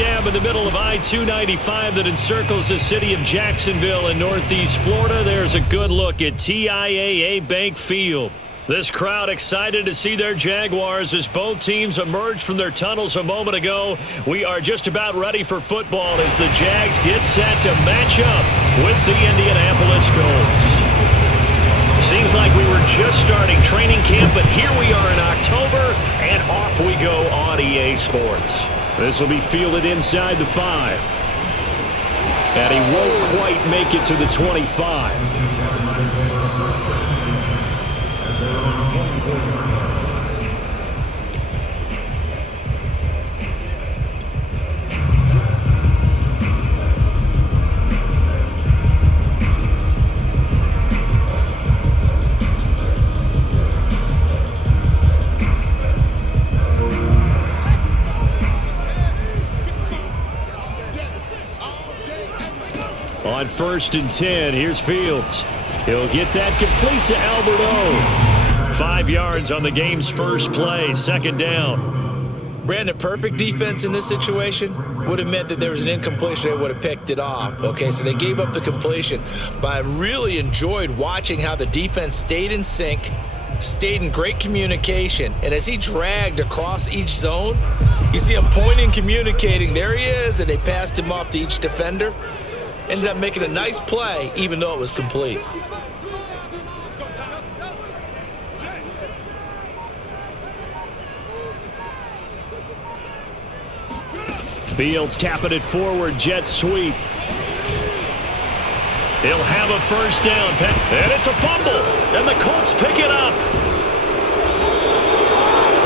dab in the middle of I-295 that encircles the city of Jacksonville in northeast Florida. There's a good look at TIAA Bank Field. This crowd excited to see their Jaguars as both teams emerged from their tunnels a moment ago. We are just about ready for football as the Jags get set to match up with the Indianapolis Colts. Seems like we were just starting training camp, but here we are in October, and off we go on EA Sports. This will be fielded inside the 5. And he won't quite make it to the 25. On 1st and 10, here's Fields. He'll get that complete to Albert O. 5 yards on the game's first play, 2nd down. Brandon, perfect defense in this situation would have meant that there was an incompletion. They would have picked it off. Okay, so they gave up the completion. But I really enjoyed watching how the defense stayed in sync, stayed in great communication. And as he dragged across each zone, you see him pointing, communicating. There he is, and they passed him off to each defender. Ended up making a nice play, even though it was complete. Fields tapping it forward, jet sweep. He'll have a first down, and it's a fumble, and the Colts pick it up.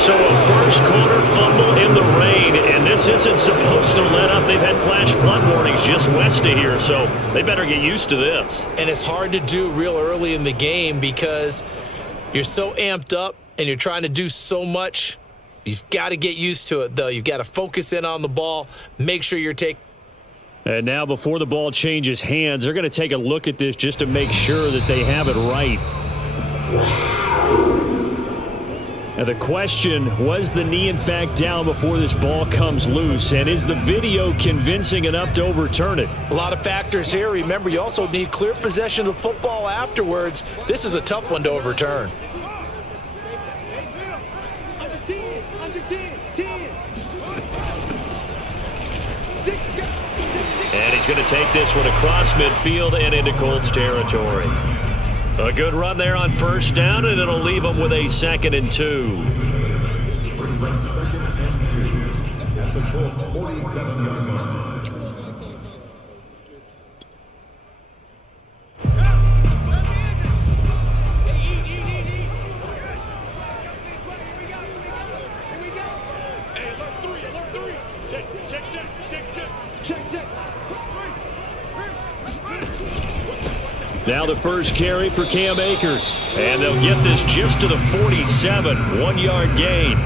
So a first-quarter fumble in the rain, and this isn't supposed to let up. They've had flash flood warnings just west of here, so they better get used to this. And it's hard to do real early in the game because you're so amped up and you're trying to do so much. You've got to get used to it, though. You've got to focus in on the ball, make sure you're taking. And now before the ball changes hands, they're going to take a look at this just to make sure that they have it right. And the question, was the knee in fact down before this ball comes loose? And is the video convincing enough to overturn it? A lot of factors here. Remember, you also need clear possession of football afterwards. This is a tough one to overturn. And he's going to take this one across midfield and into Colts territory. A good run there on first down, and it'll leave them with a 2nd and 2. Brings up 2nd and 2 at the Colts 47-yard line. Now the first carry for Cam Akers. And they'll get this just to the 47, 1-yard gain.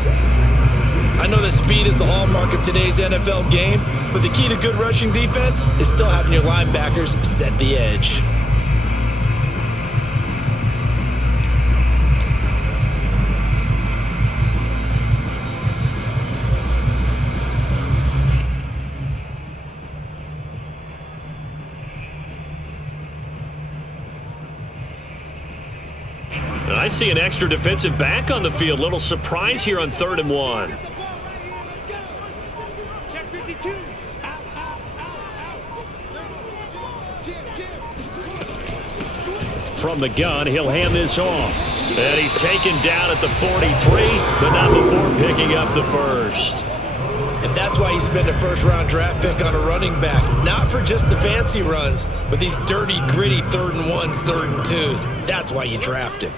I know that speed is the hallmark of today's NFL game, but the key to good rushing defense is still having your linebackers set the edge. I see an extra defensive back on the field. Little surprise here on 3rd and 1. From the gun, he'll hand this off. And he's taken down at the 43, but not before picking up the first. And that's why you spend a first-round draft pick on a running back. Not for just the fancy runs, but these dirty, gritty 3rd and 1s, 3rd and 2s. That's why you draft him.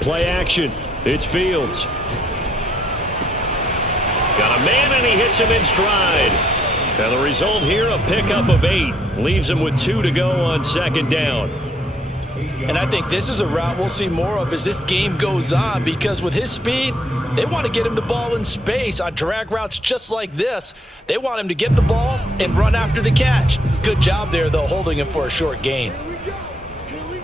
Play action. It's Fields. Got a man, and he hits him in stride. And the result here, a pickup of 8. Leaves him with 2 to go on 2nd down. And I think this is a route we'll see more of as this game goes on, because with his speed, they want to get him the ball in space on drag routes just like this. They want him to get the ball and run after the catch. Good job there, though, holding him for a short gain. Here we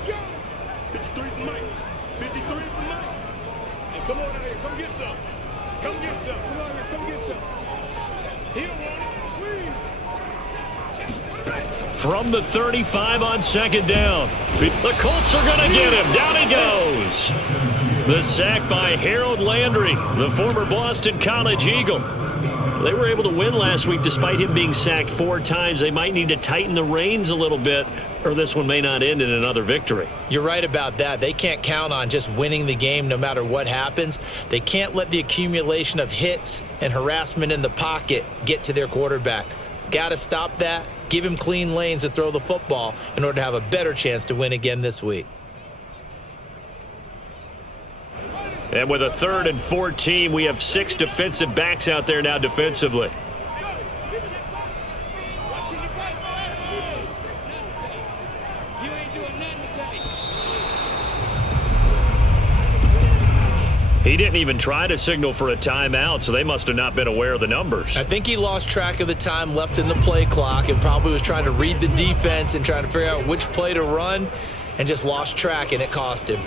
from the 35 on second down. The Colts are going to get him. Down he goes. The sack by Harold Landry, the former Boston College Eagle. They were able to win last week despite him being sacked 4 times. They might need to tighten the reins a little bit, or this one may not end in another victory. You're right about that. They can't count on just winning the game no matter what happens. They can't let the accumulation of hits and harassment in the pocket get to their quarterback. Got to stop that. Give him clean lanes to throw the football in order to have a better chance to win again this week. And with a 3rd and 14, we have 6 defensive backs out there now defensively. He didn't even try to signal for a timeout, so they must have not been aware of the numbers. I think he lost track of the time left in the play clock and probably was trying to read the defense and trying to figure out which play to run and just lost track, and it cost him.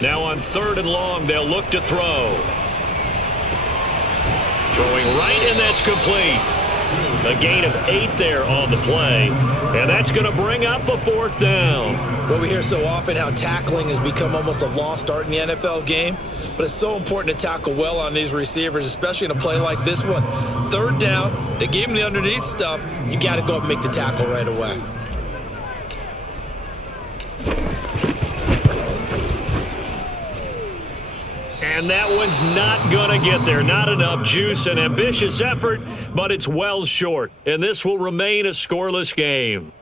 Now on 3rd and long, they'll look to throw. Throwing right, and that's complete. A gain of 8 there on the play, and that's going to bring up a 4th down. Well, we hear so often how tackling has become almost a lost art in the NFL game, but it's so important to tackle well on these receivers, especially in a play like this one. 3rd down, they gave him the underneath stuff. You got to go up and make the tackle right away. And that one's not going to get there. Not enough juice. An ambitious effort, but it's well short. And this will remain a scoreless game.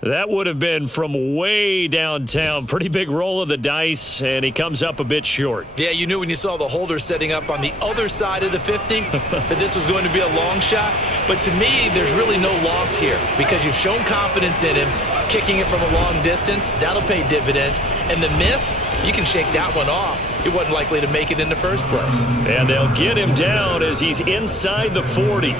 That would have been from way downtown. Pretty big roll of the dice, and he comes up a bit short. Yeah, you knew when you saw the holder setting up on the other side of the 50 that this was going to be a long shot. But to me, there's really no loss here because you've shown confidence in him. Kicking it from a long distance, that'll pay dividends. And the miss, you can shake that one off. He wasn't likely to make it in the first place. And they'll get him down as he's inside the 40.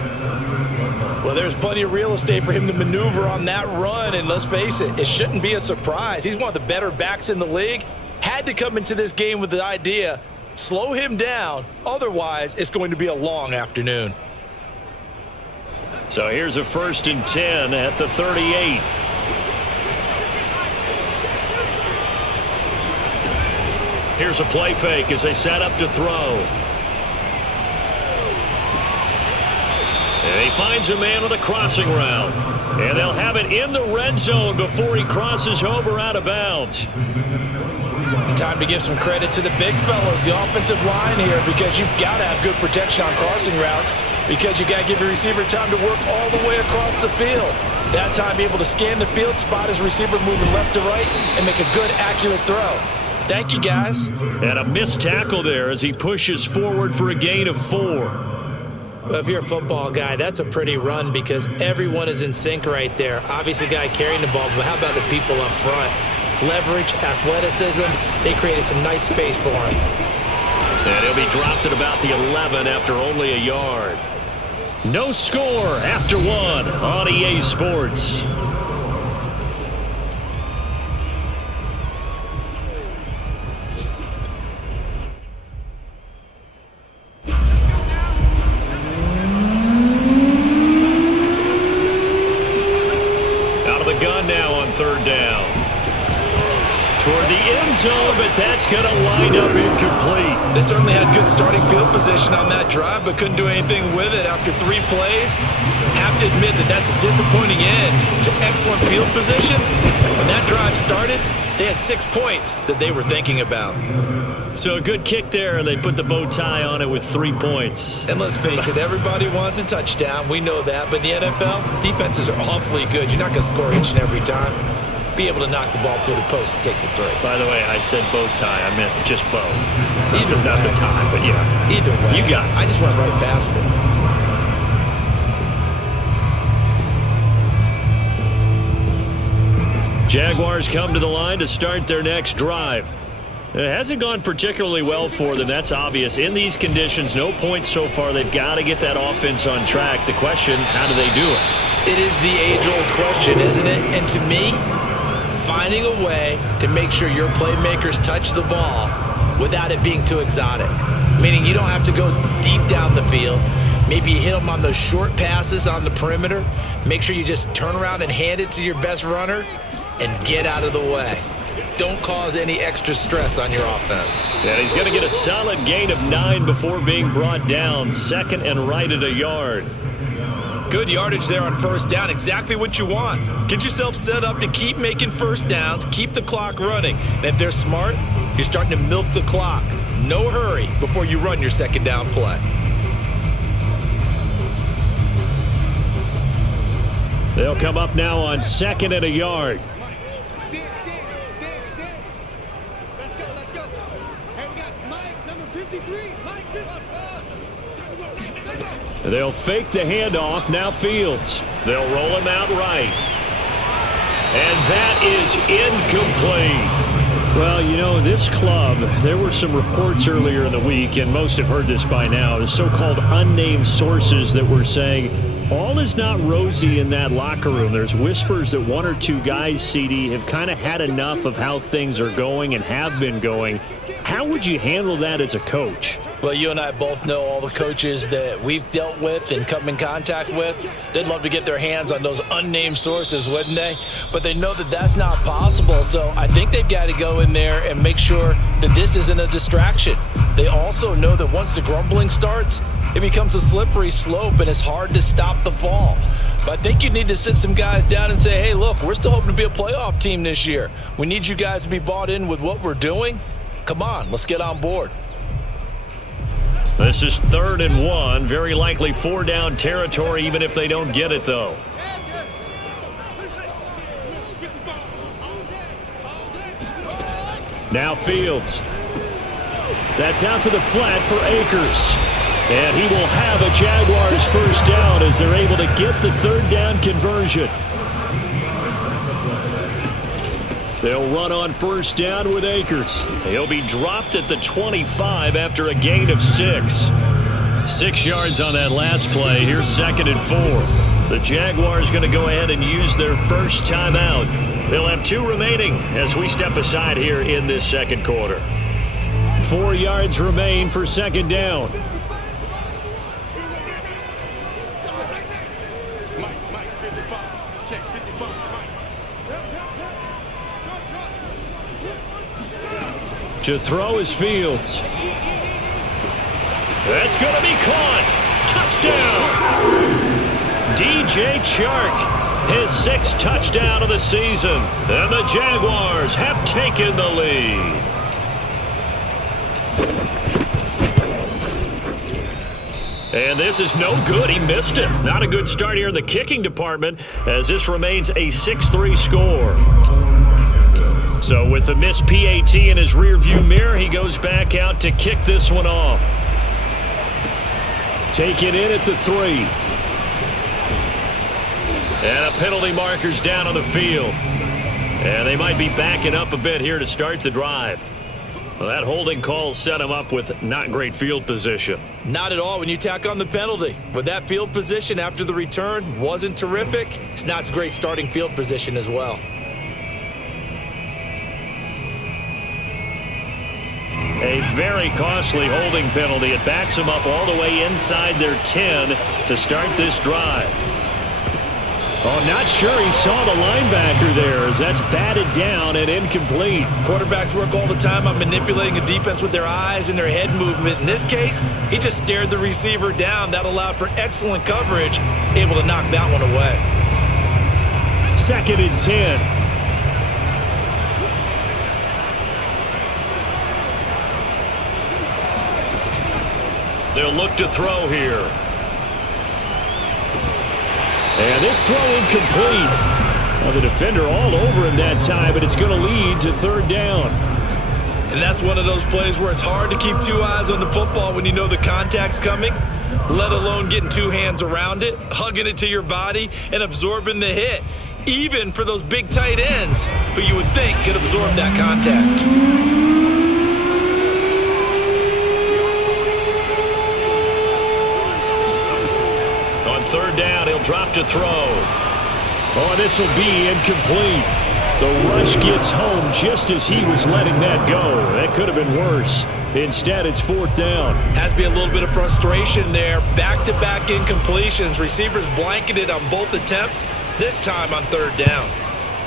Well, there's plenty of real estate for him to maneuver on that run, and let's face it, it shouldn't be a surprise. He's one of the better backs in the league. Had to come into this game with the idea, slow him down, otherwise it's going to be a long afternoon. So here's a 1st and 10 at the 38. Here's a play fake as they set up to throw. And he finds a man with a crossing route. And they'll have it in the red zone before he crosses over out of bounds. Time to give some credit to the big fellas, the offensive line here, because you've got to have good protection on crossing routes because you've got to give your receiver time to work all the way across the field. That time, be able to scan the field, spot his receiver moving left to right, and make a good, accurate throw. Thank you, guys. And a missed tackle there as he pushes forward for a gain of 4. Well, if you're a football guy, that's a pretty run because everyone is in sync right there. Obviously, the guy carrying the ball, but how about the people up front? Leverage, athleticism, they created some nice space for him. And he'll be dropped at about the 11 after only a yard. No score after 1 on EA Sports. Gun now on 3rd down. Toward the end zone, but that's going to wind up incomplete. They certainly had good starting field position on that drive, but couldn't do anything with it after 3 plays. Have to admit that that's a disappointing end to excellent field position. When that drive started, they had 6 points that they were thinking about. So a good kick there, and they put the bow tie on it with 3 points. And let's face it, everybody wants a touchdown. We know that. But in the NFL, defenses are awfully good. You're not going to score each and every time. Be able to knock the ball through the post and take the throw. By the way, I said bow tie. I meant just bow. Either way. Not the tie, but yeah. Either way. You got it. I just went right past it. Jaguars come to the line to start their next drive. It hasn't gone particularly well for them. That's obvious. In these conditions, no points so far. They've got to get that offense on track. The question, how do they do it? It is the age-old question, isn't it? And to me, finding a way to make sure your playmakers touch the ball without it being too exotic. meaning you don't have to go deep down the field. Maybe you hit them on those short passes on the perimeter. Make sure you just turn around and hand it to your best runner and get out of the way. Don't cause any extra stress on your offense. And he's going to get a solid gain of 9 before being brought down. 2nd and right at a yard. Good yardage there on first down. Exactly what you want. Get yourself set up to keep making first downs. Keep the clock running. And if they're smart, you're starting to milk the clock. No hurry before you run your second down play. They'll come up now on 2nd and a yard. Let's go. Hey, we got Mike, number 53. Mike, they'll fake the handoff. Now Fields. They'll roll him out right. And that is incomplete. Well, you know, this club, there were some reports earlier in the week, and most have heard this by now, the so-called unnamed sources that were saying all is not rosy in that locker room. There's whispers that 1 or 2 guys, CD, have kind of had enough of how things are going and have been going. How would you handle that as a coach? Well, you and I both know all the coaches that we've dealt with and come in contact with. They'd love to get their hands on those unnamed sources, wouldn't they? But they know that that's not possible, so I think they've got to go in there and make sure that this isn't a distraction. They also know that once the grumbling starts, it becomes a slippery slope and it's hard to stop the fall. But I think you need to sit some guys down and say, hey, look, we're still hoping to be a playoff team this year. We need you guys to be bought in with what we're doing. Come on, let's get on board. This is 3rd and 1. Very likely 4-down territory, even if they don't get it, though. Now Fields. That's out to the flat for Akers. And he will have a Jaguars first down as they're able to get the 3rd down conversion. They'll run on first down with Akers. He'll be dropped at the 25 after a gain of 6. 6 yards on that last play. Here's 2nd and 4. The Jaguars going to go ahead and use their first timeout. They'll have 2 remaining as we step aside here in this second quarter. 4 yards remain for 2nd down. To throw is Fields. That's going to be caught. Touchdown. DJ Chark, his 6th touchdown of the season. And the Jaguars have taken the lead. And this is no good. He missed it. Not a good start here in the kicking department as this remains a 6-3 score. So with the missed PAT in his rearview mirror, he goes back out to kick this one off. Take it in at the 3. And a penalty marker's down on the field. And they might be backing up a bit here to start the drive. Well, that holding call set him up with not great field position. Not at all when you tack on the penalty. With that field position after the return wasn't terrific, it's not a great starting field position as well. A very costly holding penalty. It backs them up all the way inside their 10 to start this drive. Oh, not sure he saw the linebacker there as that's batted down and incomplete. Quarterbacks work all the time on manipulating a defense with their eyes and their head movement. In this case, he just stared the receiver down. That allowed for excellent coverage, able to knock that one away. 2nd and 10. They'll look to throw here. And this throw incomplete. Well, the defender all over him that time, but it's going to lead to 3rd down. And that's one of those plays where it's hard to keep 2 eyes on the football when you know the contact's coming, let alone getting 2 hands around it, hugging it to your body, and absorbing the hit, even for those big tight ends who you would think could absorb that contact. On 3rd down, he'll drop to throw. Oh, this will be incomplete. The rush gets home just as he was letting that go. That could have been worse. Instead, it's 4th down. Has to be a little bit of frustration there. Back-to-back incompletions. Receivers blanketed on both attempts, this time on 3rd down.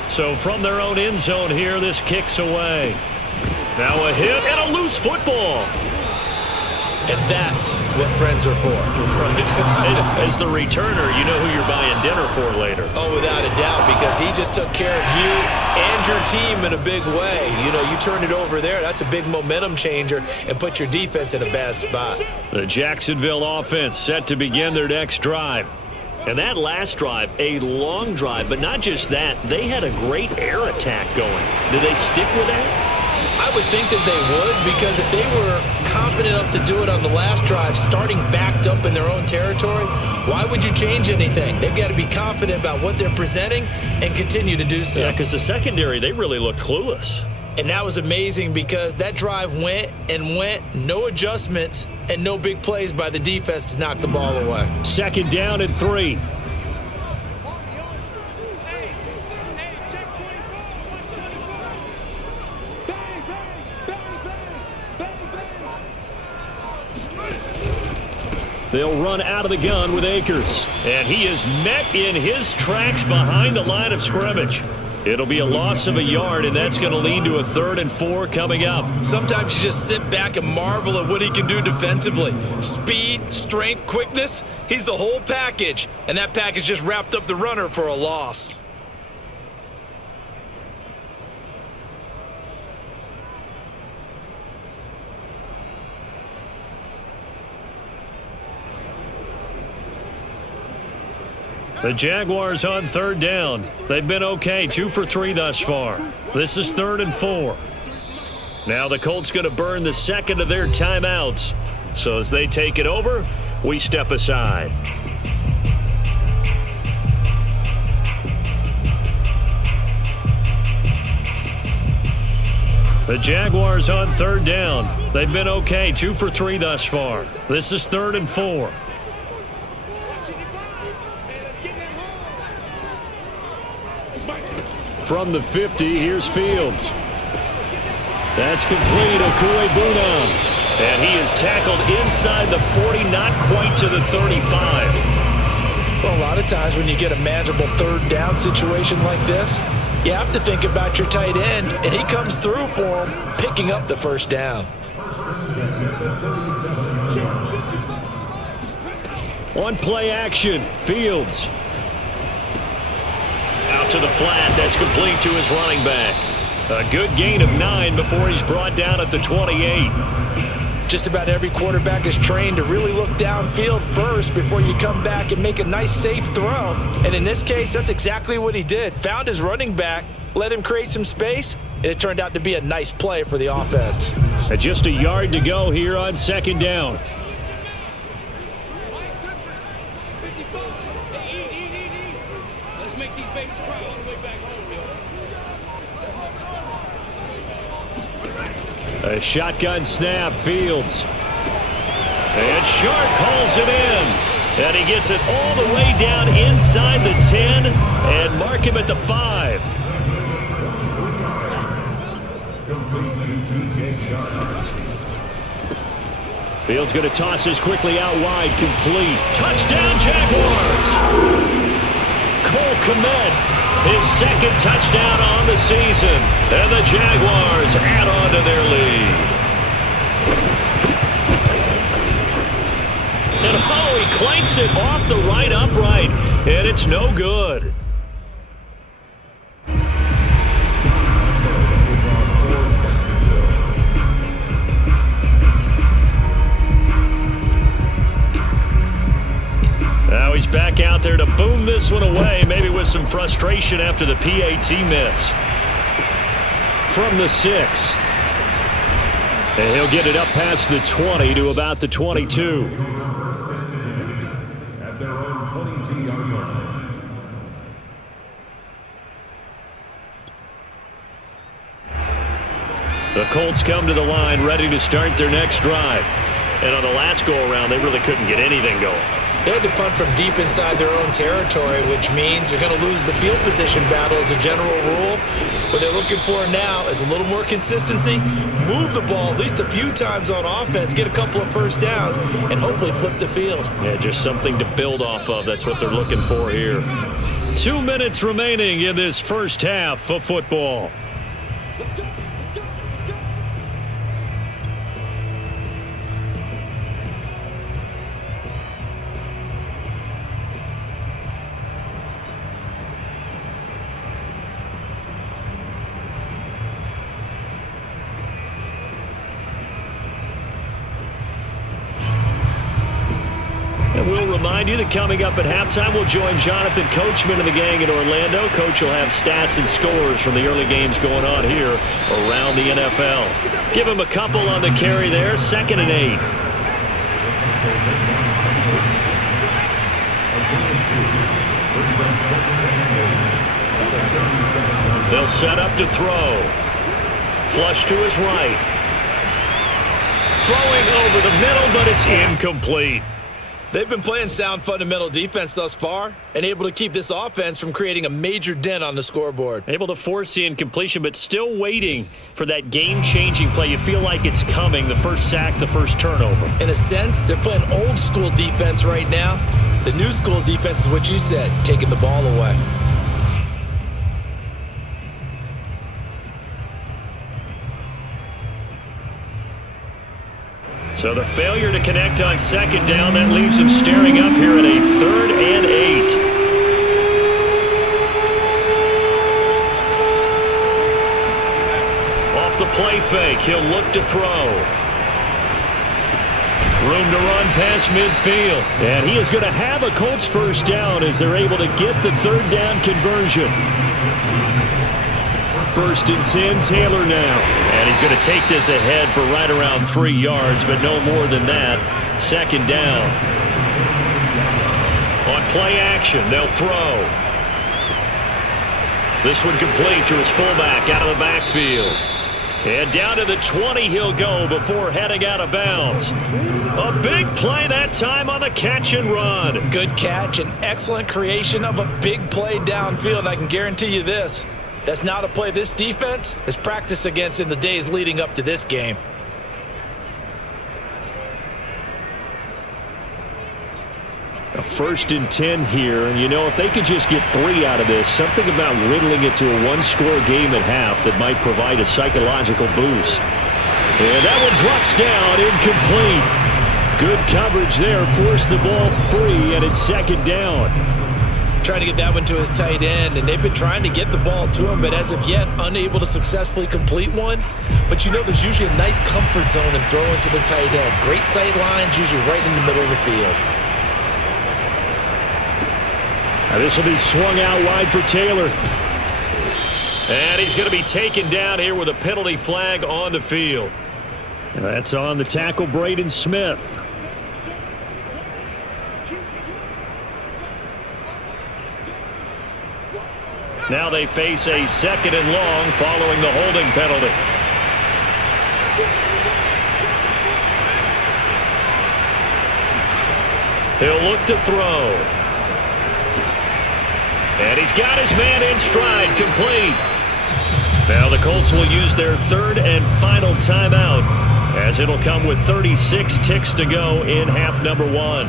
So from their own end zone here, this kicks away. Now a hit and a loose football. And that's what friends are for. As the returner, you know who you're buying dinner for later. Oh, without a doubt, because he just took care of you and your team in a big way. You know, you turned it over there. That's a big momentum changer and put your defense in a bad spot. The Jacksonville offense set to begin their next drive. And that last drive, a long drive, but not just that. They had a great air attack going. Do they stick with that? I would think that they would, because if they were confident enough to do it on the last drive, starting backed up in their own territory, why would you change anything? They've got to be confident about what they're presenting and continue to do so. Yeah, because the secondary, they really looked clueless. And that was amazing because that drive went and went, no adjustments, and no big plays by the defense to knock the ball away. 2nd down and 3. They'll run out of the gun with Akers. And he is met in his tracks behind the line of scrimmage. It'll be a loss of a yard, and that's going to lead to a 3rd and 4 coming up. Sometimes you just sit back and marvel at what he can do defensively. Speed, strength, quickness, he's the whole package. And that package just wrapped up the runner for a loss. The Jaguars on 3rd down. They've been okay, 2 for 3 thus far. This is 3rd and 4. Now the Colts going to burn the 2nd of their timeouts. So as they take it over, we step aside. The Jaguars on 3rd down. They've been okay, 2 for 3 thus far. This is 3rd and 4. From the 50, here's Fields. That's complete, Okuebuna. And he is tackled inside the 40, not quite to the 35. Well, a lot of times when you get a manageable 3rd down situation like this, you have to think about your tight end, and he comes through for him, picking up the 1st down. On play action, Fields. Out to the flat. That's complete to his running back. A good gain of 9 before he's brought down at the 28. Just about every quarterback is trained to really look downfield first before you come back and make a nice, safe throw. And in this case, that's exactly what he did. Found his running back, let him create some space, and it turned out to be a nice play for the offense. Just a yard to go here on 2nd down. A shotgun snap, Fields. And Sharp calls it in. And he gets it all the way down inside the 10 and mark him at the 5. Fields going to toss this quickly out wide, complete. Touchdown, Jaguars! Cole Kmet. His 2nd touchdown on the season. And the Jaguars add on to their lead. And he clanks it off the right upright. And it's no good. Now he's back out there to boom this one away, maybe with some frustration after the PAT miss. From the 6. And he'll get it up past the 20 to about the 22. At their own 22-yard line. The Colts come to the line ready to start their next drive. And on the last go-around, they really couldn't get anything going. They had to punt from deep inside their own territory, which means you're going to lose the field position battle as a general rule. What they're looking for now is a little more consistency, move the ball at least a few times on offense, get a couple of first downs, and hopefully flip the field. Yeah, just something to build off of. That's what they're looking for here. 2 minutes remaining in this first half of football. And we'll remind you that coming up at halftime, we'll join Jonathan Coachman and the gang in Orlando. Coach will have stats and scores from the early games going on here around the NFL. Give him a couple on the carry there, 2nd and 8. They'll set up to throw. Flush to his right. Throwing over the middle, but it's incomplete. They've been playing sound fundamental defense thus far and able to keep this offense from creating a major dent on the scoreboard. Able to force the incompletion, but still waiting for that game-changing play. You feel like it's coming, the first sack, the first turnover. In a sense, they're playing old-school defense right now. The new-school defense is what you said, taking the ball away. So the failure to connect on 2nd down, that leaves him staring up here at a 3rd and 8. Off the play fake, he'll look to throw. Room to run past midfield. And he is going to have a Colts first down as they're able to get the 3rd down conversion. 1st and 10, Taylor now. And he's going to take this ahead for right around 3 yards, but no more than that. 2nd down. On play action, they'll throw. This one complete to his fullback out of the backfield. And down to the 20 he'll go before heading out of bounds. A big play that time on the catch and run. Good catch and excellent creation of a big play downfield. I can guarantee you this. That's not a play this defense has practiced against in the days leading up to this game. A 1st and 10 here, and you know, if they could just get 3 out of this, something about whittling it to a one-score game at half that might provide a psychological boost. And that one drops down, incomplete. Good coverage there, forced the ball free, and it's 2nd down. Trying to get that one to his tight end, and they've been trying to get the ball to him, but as of yet, unable to successfully complete one. But you know, there's usually a nice comfort zone in throwing to the tight end. Great sight lines, usually right in the middle of the field. Now this will be swung out wide for Taylor. And he's going to be taken down here with a penalty flag on the field. And that's on the tackle, Braden Smith. Now they face a 2nd and long following the holding penalty. He'll look to throw. And he's got his man in stride, complete. Now the Colts will use their 3rd and final timeout, as it'll come with 36 ticks to go in half number 1.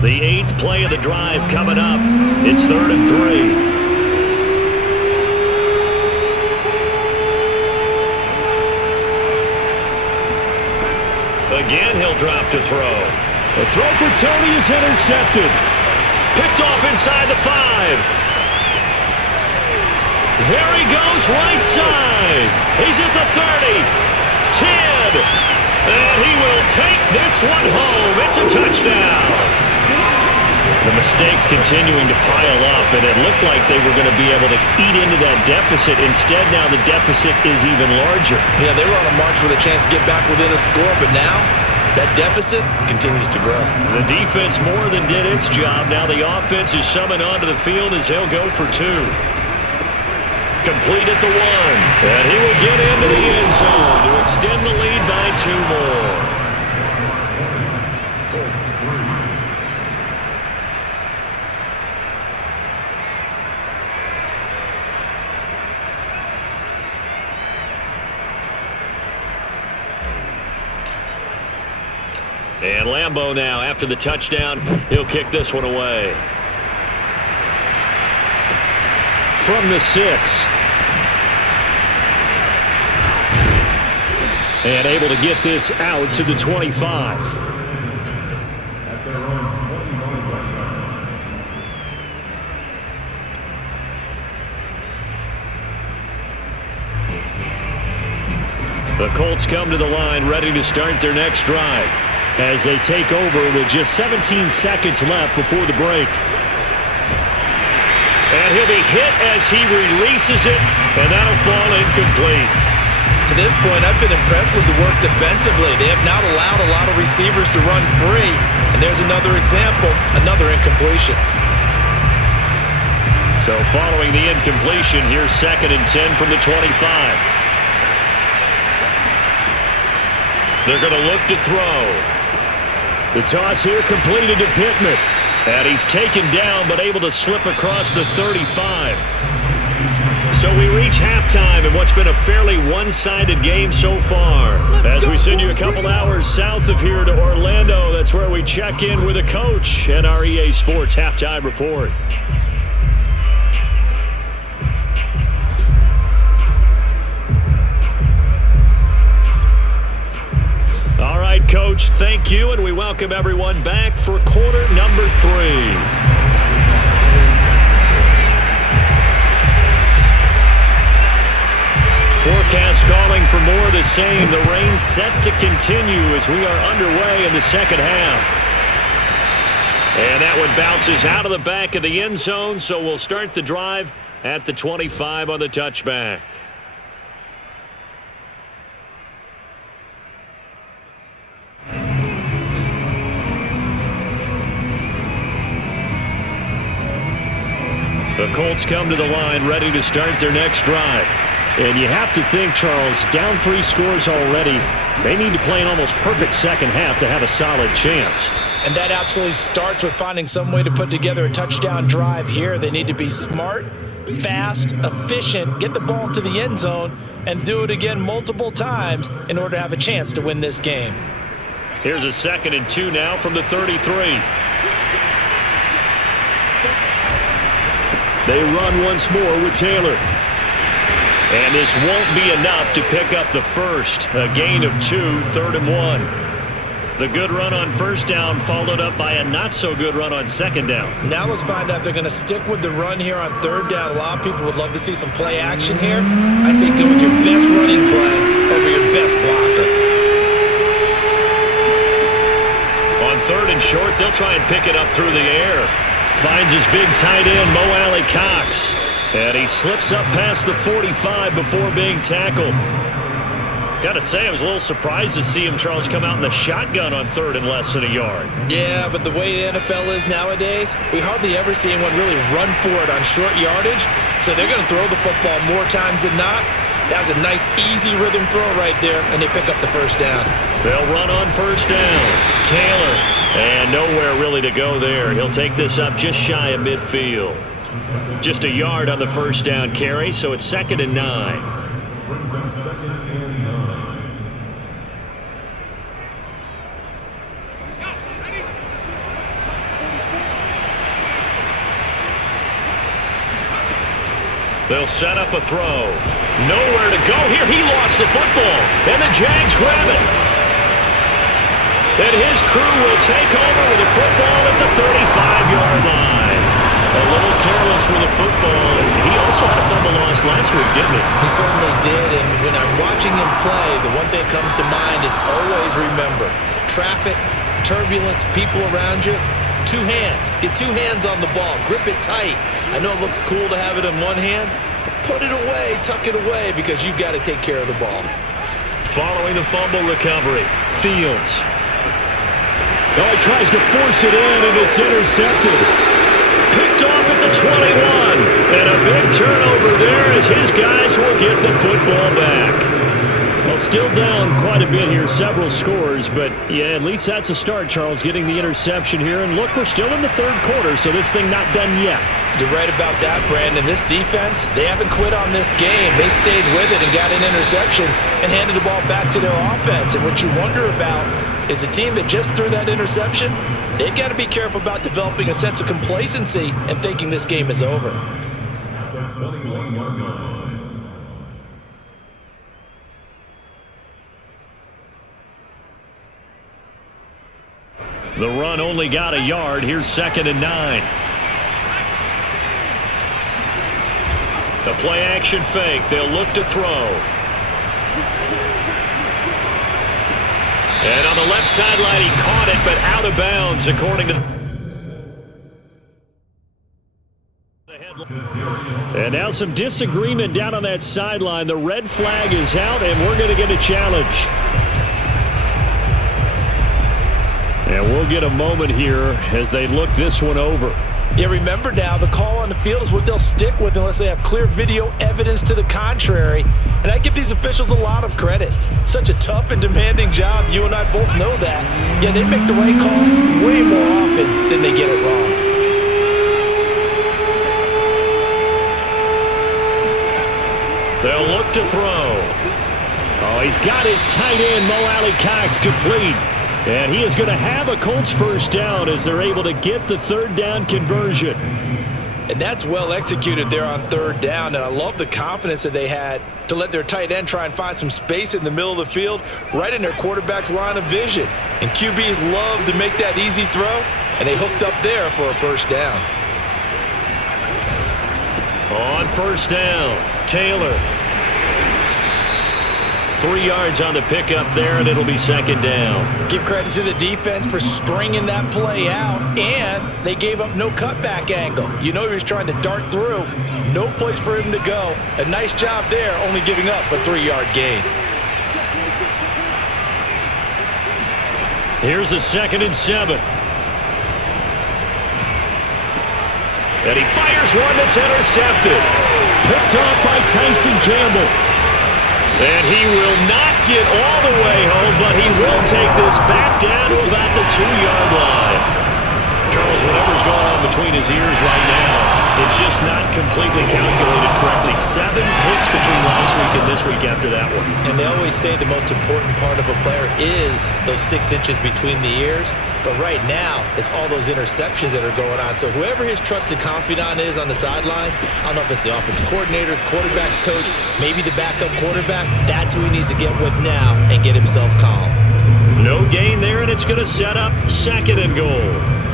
The 8th play of the drive coming up. It's 3rd and 3. Again, he'll drop to throw. The throw for Tony is intercepted. Picked off inside the 5. There he goes, right side. He's at the 30. 10. And he will take this one home. It's a touchdown. The mistakes continuing to pile up, and it looked like they were going to be able to eat into that deficit. Instead, now the deficit is even larger. Yeah, they were on a march with a chance to get back within a score, but now that deficit continues to grow. The defense more than did its job. Now the offense is summoned onto the field as he'll go for 2. Complete at the 1. And he will get into the end zone to extend the lead by 2 more. And Lambeau now, after the touchdown, he'll kick this one away. From the 6. And able to get this out to the 25. At their own 25-yard line. The Colts come to the line ready to start their next drive as they take over with just 17 seconds left before the break. And he'll be hit as he releases it, and that'll fall incomplete. To this point, I've been impressed with the work defensively. They have not allowed a lot of receivers to run free. And there's another example, another incompletion. So following the incompletion, here's 2nd and 10 from the 25. They're going to look to throw. The toss here completed to Pittman. And he's taken down but able to slip across the 35. So we reach halftime in what's been a fairly one-sided game so far. As we send you a couple hours south of here to Orlando, that's where we check in with a coach and our EA Sports Halftime Report. All right, Coach, thank you, and we welcome everyone back for quarter number 3. Forecast calling for more of the same. The rain set to continue as we are underway in the second half. And that one bounces out of the back of the end zone, so we'll start the drive at the 25 on the touchback. The Colts come to the line ready to start their next drive. And you have to think, Charles, down 3 scores already. They need to play an almost perfect second half to have a solid chance. And that absolutely starts with finding some way to put together a touchdown drive here. They need to be smart, fast, efficient, get the ball to the end zone, and do it again multiple times in order to have a chance to win this game. Here's a 2nd and 2 now from the 33. They run once more with Taylor. And this won't be enough to pick up the first. A gain of 2, 3rd and 1. The good run on first down followed up by a not-so-good run on second down. Now let's find out if they're going to stick with the run here on 3rd down. A lot of people would love to see some play action here. I say go with your best running play over your best blocker. On 3rd and short, they'll try and pick it up through the air. Finds his big tight end, Mo Alley-Cox. And he slips up past the 45 before being tackled. Got to say, I was a little surprised to see him, Charles, come out in the shotgun on 3rd and less than a yard. Yeah, but the way the NFL is nowadays, we hardly ever see anyone really run for it on short yardage. So they're going to throw the football more times than not. That was a nice, easy rhythm throw right there, and they pick up the first down. They'll run on first down. Taylor, and nowhere really to go there. He'll take this up just shy of midfield. Just a yard on the first down carry, so it's 2nd and 9. Brings up 2nd and 9. They'll set up a throw. Nowhere to go here. He lost the football, and the Jags grab it. And his crew will take over with the football at the 35-yard line. A little careless with the football. He also had a fumble loss last week, didn't he? He certainly did, and when I'm watching him play, the one thing that comes to mind is always remember, traffic, turbulence, people around you, 2 hands. Get 2 hands on the ball. Grip it tight. I know it looks cool to have it in one hand, but put it away, tuck it away, because you've got to take care of the ball. Following the fumble recovery, Fields. Oh, he tries to force it in, and it's intercepted. Picked off at the 21. And a big turnover there as his guys will get the football back. Well, still down quite a bit here, several scores, but yeah, at least that's a start, Charles, getting the interception here. And look, we're still in the third quarter, so this thing not done yet. You're right about that, Brandon. This defense, they haven't quit on this game. They stayed with it and got an interception and handed the ball back to their offense. And what you wonder about is a team that just threw that interception, they've got to be careful about developing a sense of complacency and thinking this game is over. The run only got a yard. Here's 2nd and 9. The play action fake. They'll look to throw. And on the left sideline, he caught it, but out of bounds, according to... And now some disagreement down on that sideline. The red flag is out, and we're going to get a challenge. And we'll get a moment here as they look this one over. Yeah, remember now, the call on the field is what they'll stick with unless they have clear video evidence to the contrary. And I give these officials a lot of credit. Such a tough and demanding job. You and I both know that. Yeah, they make the right call way more often than they get it wrong. They'll look to throw. Oh, he's got his tight end, Mo Alley Cox, complete. And he is going to have a Colts first down as they're able to get the third down conversion. And that's well executed there on third down. And I love the confidence that they had to let their tight end try and find some space in the middle of the field, right in their quarterback's line of vision. And QBs love to make that easy throw, and they hooked up there for a first down. On first down, Taylor. 3 yards on the pickup there, and it'll be 2nd down. Give credit to the defense for stringing that play out, and they gave up no cutback angle. You know he was trying to dart through. No place for him to go. A nice job there, only giving up a 3-yard gain. Here's a 2nd and 7. And he fires one that's intercepted. Picked off by Tyson Campbell. And he will not get all the way home, but he will take this back down to about the 2-yard line. Charles, whatever's going on between his ears right now, it's just not completely calculated correctly. 7 picks between last week and this week after that one. And they always say the most important part of a player is those 6 inches between the ears. But right now, it's all those interceptions that are going on. So whoever his trusted confidant is on the sidelines, I don't know if it's the offensive coordinator, the quarterback's coach, maybe the backup quarterback, that's who he needs to get with now and get himself calm. No gain there, and it's going to set up 2nd and goal.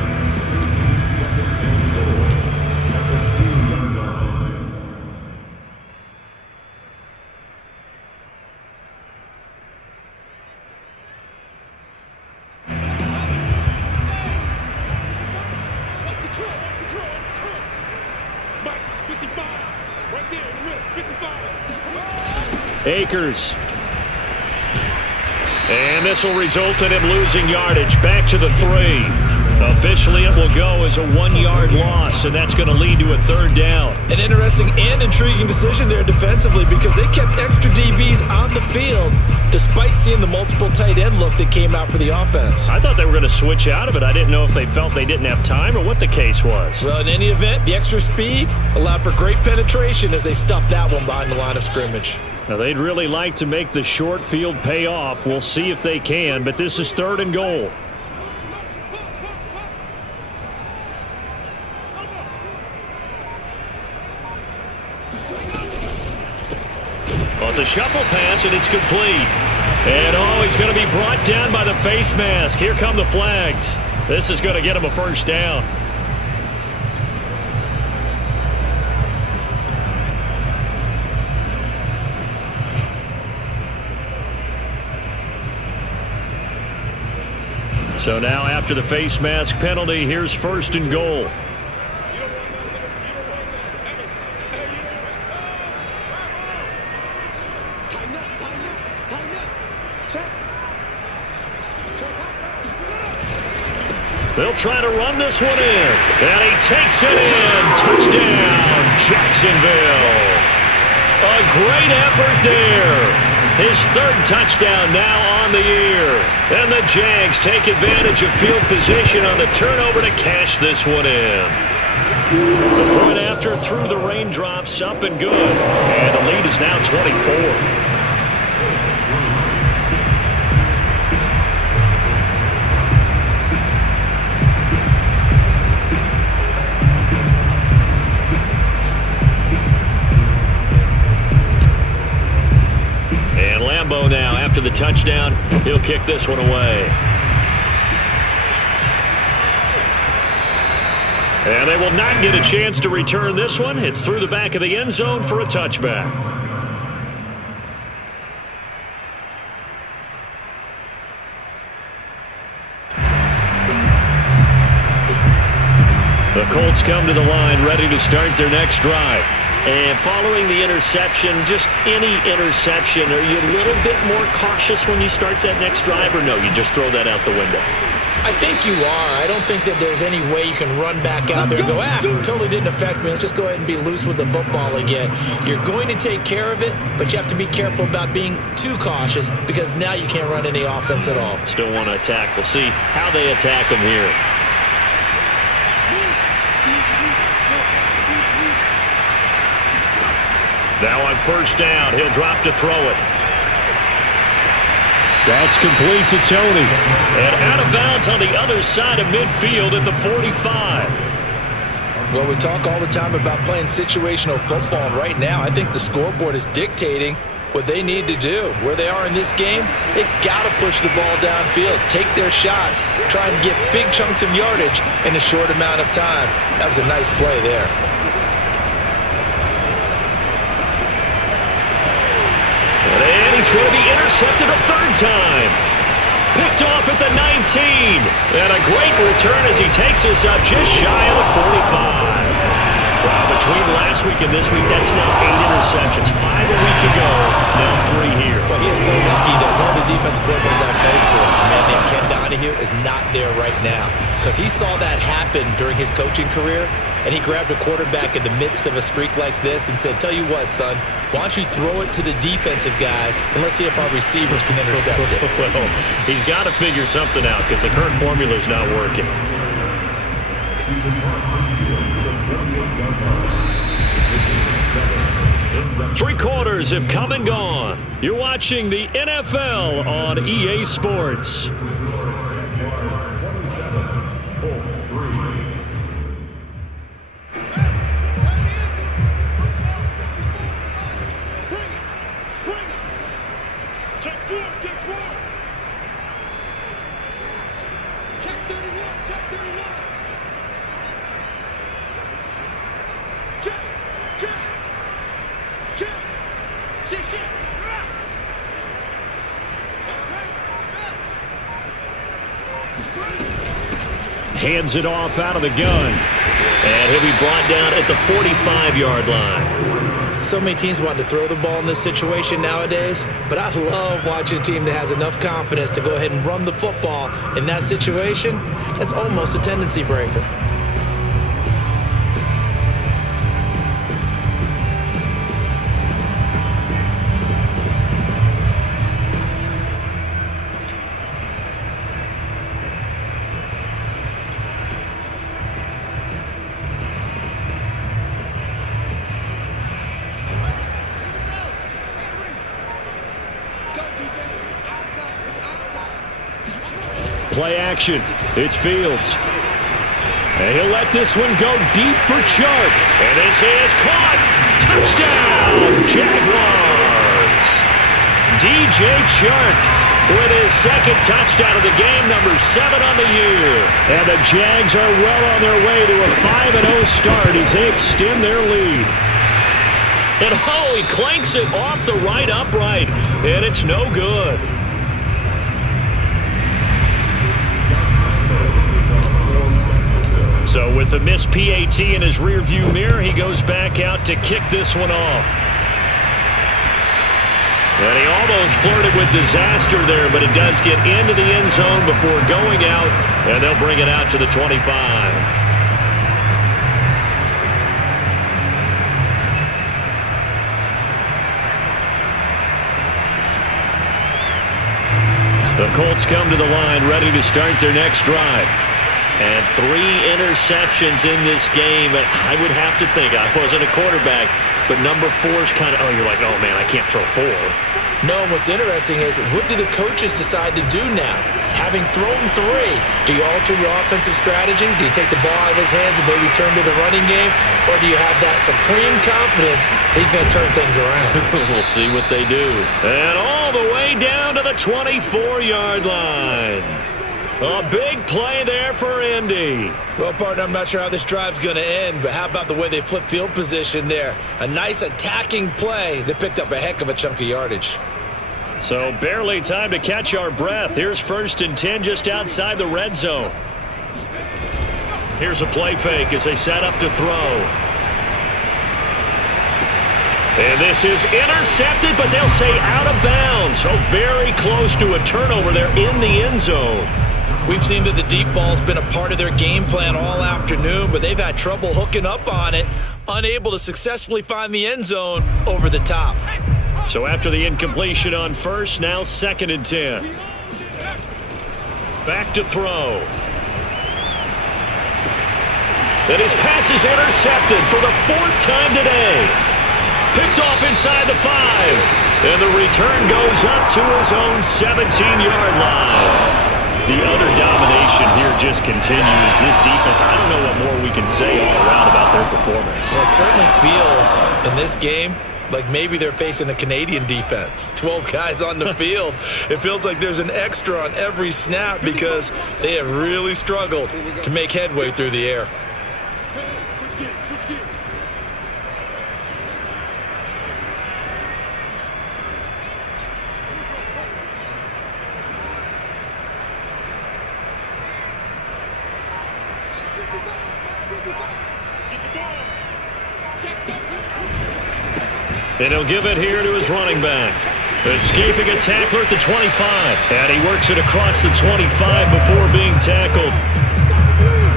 Akers. And this will result in him losing yardage. Back to the 3. Officially, it will go as a 1-yard loss, and that's going to lead to a 3rd down. An interesting and intriguing decision there defensively because they kept extra DBs on the field despite seeing the multiple tight end look that came out for the offense. I thought they were going to switch out of it. I didn't know if they felt they didn't have time or what the case was. Well, in any event, the extra speed allowed for great penetration as they stuffed that one behind the line of scrimmage. Now, they'd really like to make the short field pay off. We'll see if they can, but this is 3rd and goal. Well, it's a shuffle pass, and it's complete. And, he's going to be brought down by the face mask. Here come the flags. This is going to get him a first down. So now after the face mask penalty, here's 1st and goal. They'll try to run this one in. And he takes it in. Touchdown, Jacksonville. great effort there. His third touchdown now on the year. And the Jags take advantage of field position on the turnover to cash this one in. The point after through the raindrops, up and good. And the lead is now 24. Now after the touchdown, he'll kick this one away. And they will not get a chance to return this one. It's through the back of the end zone for a touchback. The Colts come to the line ready to start their next drive. And following the interception, just any interception, are you a little bit more cautious when you start that next drive, or no, you just throw that out the window? I think you are. I don't think that there's any way you can run back out there and go, totally didn't affect me. Let's just go ahead and be loose with the football again. You're going to take care of it, but you have to be careful about being too cautious because now you can't run any offense at all. Still want to attack. We'll see how they attack them here. Now on first down, he'll drop to throw it. That's complete to Tony. And out of bounds on the other side of midfield at the 45. Well, we talk all the time about playing situational football, and right now I think the scoreboard is dictating what they need to do. Where they are in this game, they've got to push the ball downfield, take their shots, try and get big chunks of yardage in a short amount of time. That was a nice play there. And he's going to be intercepted a third time. Picked off at the 19. And a great return as he takes us up just shy of the 45. Well, between last week and this week, that's now 8 interceptions. 5 a week ago, now 3 here. Well, he is so lucky that one of the defense coordinators I played for, a man named Ken Donahue, is not there right now. Because he saw that happen during his coaching career, and he grabbed a quarterback in the midst of a streak like this and said, tell you what, son, why don't you throw it to the defensive guys, and let's see if our receivers can intercept it. Well, he's got to figure something out because the current formula is not working. Three quarters have come and gone. You're watching the NFL on EA Sports. Hands it off out of the gun. And he'll be brought down at the 45-yard line. So many teams want to throw the ball in this situation nowadays, but I love watching a team that has enough confidence to go ahead and run the football in that situation. That's almost a tendency breaker. Play action. It's Fields. And he'll let this one go deep for Chark. And this is caught. Touchdown, Jaguars. DJ Chark with his second touchdown of the game, number 7 on the year. And the Jags are well on their way to a 5-0 start as they extend their lead. And he clanks it off the right upright. And it's no good. So with the missed PAT in his rearview mirror, he goes back out to kick this one off. And he almost flirted with disaster there, but it does get into the end zone before going out, and they'll bring it out to the 25. Colts come to the line, ready to start their next drive. And 3 interceptions in this game. And I would have to think, I wasn't a quarterback, but number 4 is kind of, you're like, oh, man, I can't throw 4. No, what's interesting is, what do the coaches decide to do now? Having thrown 3, do you alter your offensive strategy? Do you take the ball out of his hands and maybe turn to the running game? Or do you have that supreme confidence he's going to turn things around? We'll see what they do. And all the way down to the 24-yard line. A big play there for Indy. Well, partner, I'm not sure how this drive's going to end, but how about the way they flip field position there? A nice attacking play that picked up a heck of a chunk of yardage. So barely time to catch our breath. Here's 1st and 10 just outside the red zone. Here's a play fake as they set up to throw. And this is intercepted, but they'll say out of bounds. So very close to a turnover there in the end zone. We've seen that the deep ball's been a part of their game plan all afternoon, but they've had trouble hooking up on it, unable to successfully find the end zone over the top. So after the incompletion on 1st, now 2nd and 10. Back to throw. And his pass is intercepted for the 4th time today. Picked off inside the 5. And the return goes up to his own 17-yard line. The utter domination here just continues. This defense, I don't know what more we can say all around about their performance. Well, it certainly feels in this game like maybe they're facing a Canadian defense. 12 guys on the field. It feels like there's an extra on every snap because they have really struggled to make headway through the air. And he'll give it here to his running back. Escaping a tackler at the 25. And he works it across the 25 before being tackled.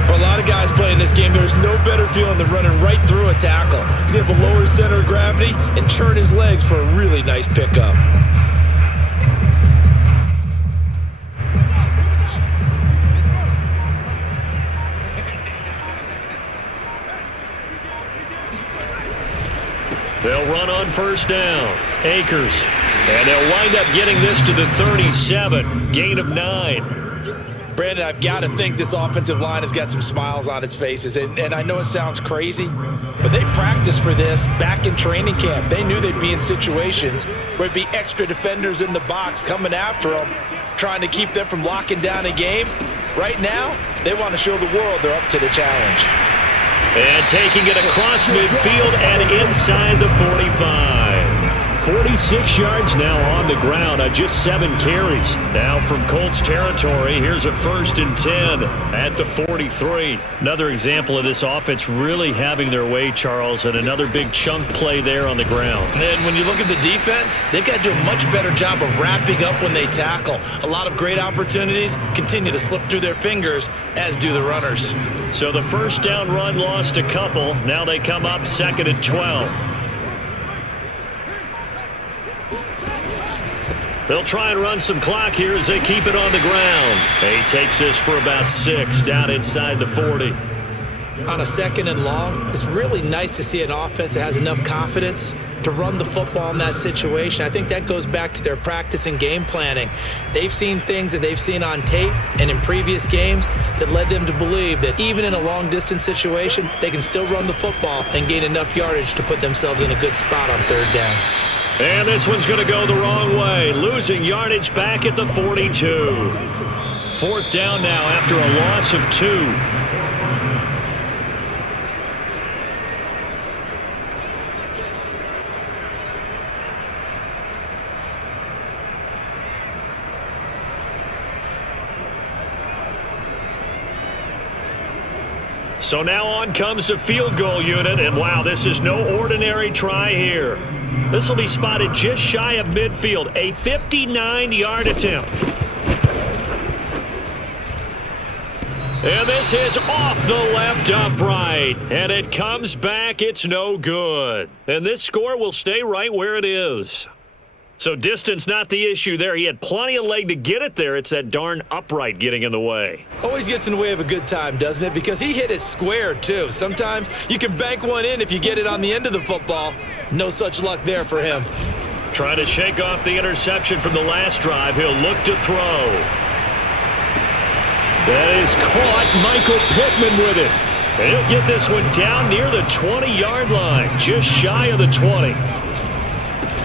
For a lot of guys playing this game, there's no better feeling than running right through a tackle. He's able to lower his center of gravity and churn his legs for a really nice pickup. They'll run on 1st down. Akers. And they'll wind up getting this to the 37. Gain of 9. Brandon, I've got to think this offensive line has got some smiles on its faces. And I know it sounds crazy, but they practiced for this back in training camp. They knew they'd be in situations where there'd be extra defenders in the box coming after them, trying to keep them from locking down a game. Right now, they want to show the world they're up to the challenge. And taking it across midfield and inside the 45. 46 yards now on the ground on just 7 carries. Now from Colts territory, here's a 1st and 10 at the 43. Another example of this offense really having their way, Charles, and another big chunk play there on the ground. And when you look at the defense, they've got to do a much better job of wrapping up when they tackle. A lot of great opportunities continue to slip through their fingers, as do the runners. So the 1st down run lost a couple. Now they come up 2nd and 12. They'll try and run some clock here as they keep it on the ground. He takes this for about 6 down inside the 40. On a 2nd and long, it's really nice to see an offense that has enough confidence to run the football in that situation. I think that goes back to their practice and game planning. They've seen things that they've seen on tape and in previous games that led them to believe that even in a long-distance situation, they can still run the football and gain enough yardage to put themselves in a good spot on 3rd down. And this one's going to go the wrong way, losing yardage back at the 42. 4th down now after a loss of 2. So now on comes the field goal unit, and wow, this is no ordinary try here. This will be spotted just shy of midfield, a 59-yard attempt. And this is off the left upright, and it comes back. It's no good. And this score will stay right where it is. So distance not the issue there. He had plenty of leg to get it there. It's that darn upright getting in the way. Always gets in the way of a good time, doesn't it? Because he hit it square, too. Sometimes you can bank one in if you get it on the end of the football. No such luck there for him. Trying to shake off the interception from the last drive. He'll look to throw. That is caught. Michael Pittman with it. And he'll get this one down near the 20-yard line. Just shy of the 20.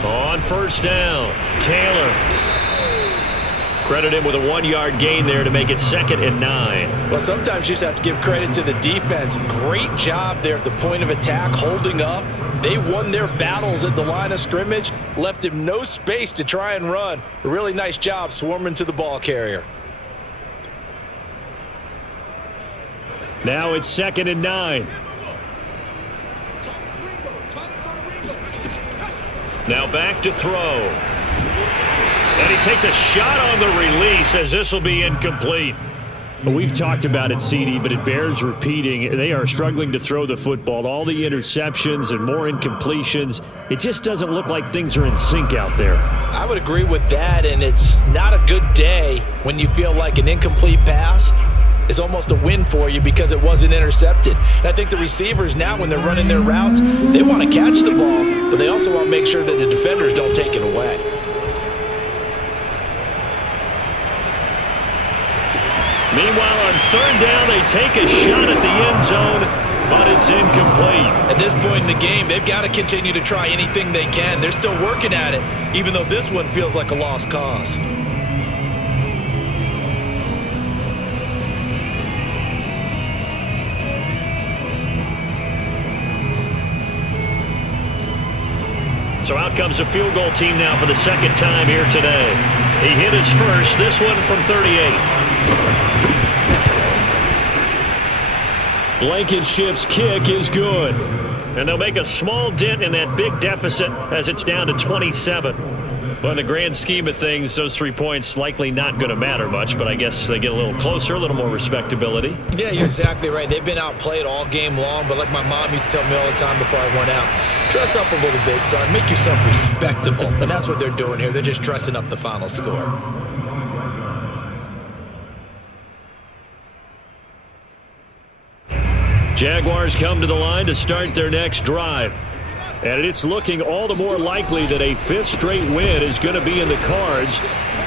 On first down, Taylor. Credit him with a 1-yard gain there to make it 2nd and 9. Well, sometimes you just have to give credit to the defense. Great job there at the point of attack, holding up. They won their battles at the line of scrimmage, left him no space to try and run. A really nice job swarming to the ball carrier. Now it's 2nd and 9. Now back to throw. And he takes a shot on the release as this will be incomplete. We've talked about it, CD, but it bears repeating. They are struggling to throw the football. All the interceptions and more incompletions. It just doesn't look like things are in sync out there. I would agree with that, and it's not a good day when you feel like an incomplete pass is almost a win for you because it wasn't intercepted. And I think the receivers now, when they're running their routes, they want to catch the ball, but they also want to make sure that the defenders don't take it away. Meanwhile, on 3rd down, they take a shot at the end zone, but it's incomplete. At this point in the game, they've got to continue to try anything they can. They're still working at it, even though this one feels like a lost cause. So out comes a field goal team now for the 2nd time here today. He hit his first, this one from 38. Blankenship's kick is good. And they'll make a small dent in that big deficit as it's down to 27. Well, in the grand scheme of things, those 3 points likely not going to matter much, but I guess they get a little closer, a little more respectability. Yeah, you're exactly right. They've been outplayed all game long, but like my mom used to tell me all the time before I went out, dress up a little bit, son. Make yourself respectable. And that's what they're doing here. They're just dressing up the final score. Jaguars come to the line to start their next drive. And it's looking all the more likely that a 5th straight win is going to be in the cards.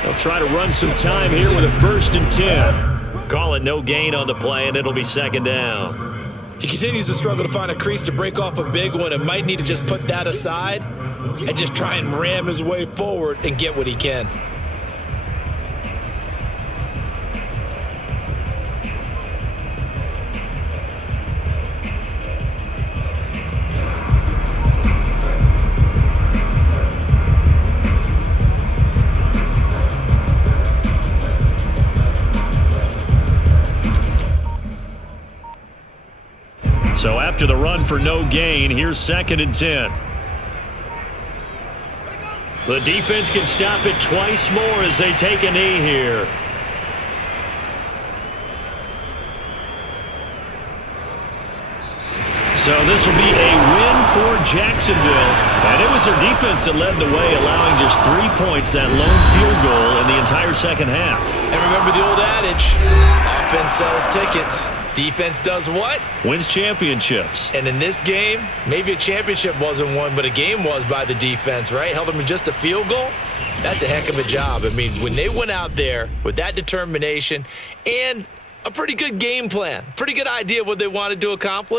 They'll try to run some time here with a 1st and 10. Call it no gain on the play, and it'll be 2nd down. He continues to struggle to find a crease to break off a big one and might need to just put that aside and just try and ram his way forward and get what he can. So after the run for no gain, here's 2nd and 10. The defense can stop it twice more as they take a knee here. So this will be a win for Jacksonville. And it was their defense that led the way, allowing just 3 points, that lone field goal in the entire 2nd half. And remember the old adage, offense sells tickets. Defense does what? Wins championships. And in this game, maybe a championship wasn't won, but a game was by the defense, right? Held them to just a field goal. That's a heck of a job. I mean, when they went out there with that determination and a pretty good game plan, pretty good idea what they wanted to accomplish,